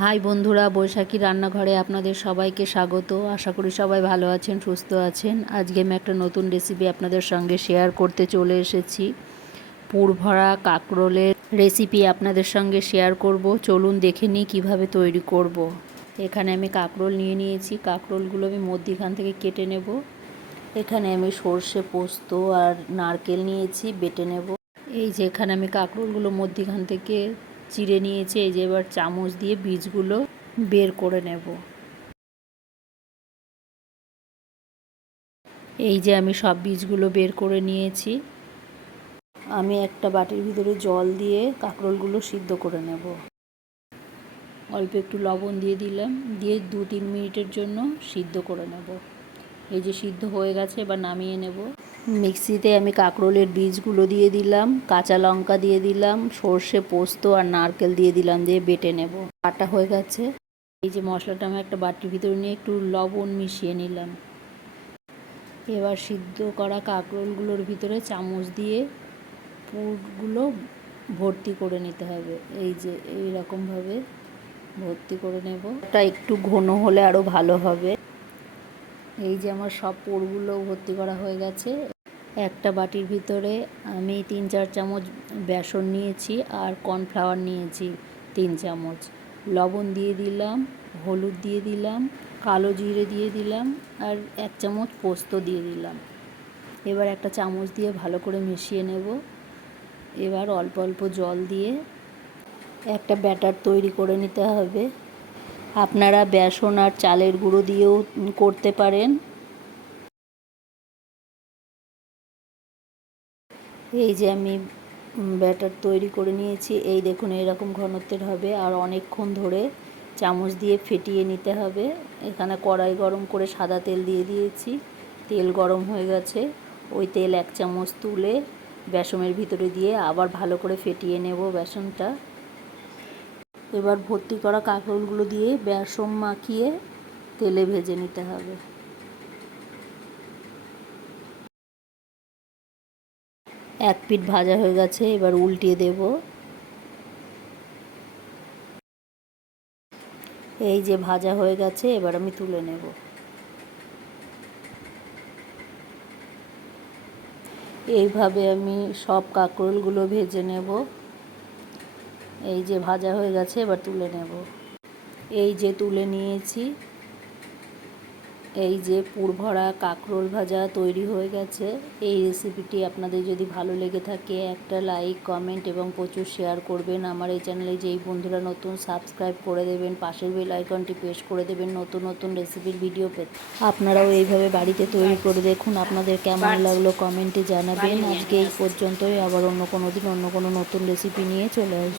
High বন্ধুরা, বৈশাখী রান্নাঘরে আপনাদের সবাইকে স্বাগত। আশা করি সবাই ভালো আছেন, সুস্থ আছেন। আজকে আমি একটা নতুন রেসিপি আপনাদের সঙ্গে শেয়ার করতে চলে এসেছি। পুরভরা কাঁকরোলের রেসিপি আপনাদের সঙ্গে শেয়ার করব। চলুন দেখে নিই কীভাবে তৈরি করব। এখানে আমি কাঁকরোল নিয়ে নিয়েছি। কাঁকরোলগুলো আমি মধ্যিখান থেকে কেটে নেব। এখানে আমি সর্ষে, পোস্ত আর নারকেল নিয়েছি, বেটে নেব। এই যে এখানে আমি কাঁকরোলগুলো মধ্যিখান থেকে চিড়ে নিয়েছি। এই যে এবার চামচ দিয়ে বীজগুলো বের করে নেব। এই যে আমি সব বীজগুলো বের করে নিয়েছি। আমি একটা বাটির ভিতরে জল দিয়ে কাঁকরোলগুলো সিদ্ধ করে নেব। অল্প একটু লবণ দিয়ে দিলাম, দিয়ে 2-3 মিনিটের জন্য সিদ্ধ করে নেব। এই যে সিদ্ধ হয়ে গেছে, এবার নামিয়ে নেব। মিক্সিতে আমি কাঁকরোলের বীজগুলো দিয়ে দিলাম, কাঁচা লঙ্কা দিয়ে দিলাম, সর্ষে, পোস্ত আর নারকেল দিয়ে দিলাম, দিয়ে বেটে নেব। বাটা হয়ে গেছে। এই যে মশলাটা আমি একটা বাটির ভিতরে নিয়ে একটু লবণ মিশিয়ে নিলাম। এবার সিদ্ধ করা কাঁকরোলগুলোর ভিতরে চামচ দিয়ে পুরগুলো ভর্তি করে নিতে হবে। এই যে এইরকমভাবে ভর্তি করে নেব। এটা একটু ঘন হলে আরও ভালো হবে। এই যে আমার সব পুরগুলো ভর্তি করা হয়ে গেছে। একটা বাটির ভিতরে আমি 3-4 চামচ বেসন নিয়েছি আর কর্নফ্লাওয়ার নিয়েছি 3 চামচ। লবণ দিয়ে দিলাম, হলুদ দিয়ে দিলাম, কালো জিরে দিয়ে দিলাম আর 1 চামচ পোস্ত দিয়ে দিলাম। এবার একটা চামচ দিয়ে ভালো করে মিশিয়ে নেব। এবার অল্প অল্প জল দিয়ে একটা ব্যাটার তৈরি করে নিতে হবে। আপনারা বেসন আর চালের গুঁড়ো দিয়েও করতে পারেন। এই যে আমি ব্যাটার তৈরি করে নিয়েছি। এই দেখুন এরকম ঘনত্বের হবে। আর অনেকক্ষণ ধরে চামচ দিয়ে ফেটিয়ে নিতে হবে। এখানে কড়াই গরম করে সাদা তেল দিয়ে দিয়েছি। তেল গরম হয়ে গেছে। ওই তেল 1 চামচ তুলে বেসনের ভিতরে দিয়ে আবার ভালো করে ফেটিয়ে নেব বেসনটা। এবার ভর্তি করা কাঁকরোলগুলো দিয়ে বেসন মাখিয়ে তেলে ভেজে নিতে হবে। এক পিঠ ভাজা হয়ে গেছে, এবার উল্টিয়ে দেব। এই যে ভাজা হয়ে গেছে, এবার আমি তুলে নেব। এইভাবে আমি সব কাঁকরোলগুলো ভেজে নেব। এই যে ভাজা হয়ে গেছে, এবার তুলে নেব। এই যে তুলে নিয়েছি। এই যে পুরভরা কাঁকরোল ভাজা তৈরি হয়ে গেছে। এই রেসিপিটি আপনাদের যদি ভালো লেগে থাকে একটা লাইক, কমেন্ট এবং প্রচুর শেয়ার করবেন। আমার এই চ্যানেলে যেই বন্ধুরা নতুন, সাবস্ক্রাইব করে দেবেন, পাশের বেল আইকনটি প্রেস করে দেবেন নতুন নতুন রেসিপির ভিডিও পেতে। আপনারাও এইভাবে বাড়িতে তৈরি করে দেখুন। আপনাদের কেমন লাগলো কমেন্টে জানাবেন। আজকে এই পর্যন্তই। আবার অন্য কোনো দিন অন্য কোনো নতুন রেসিপি নিয়ে চলে আসবো।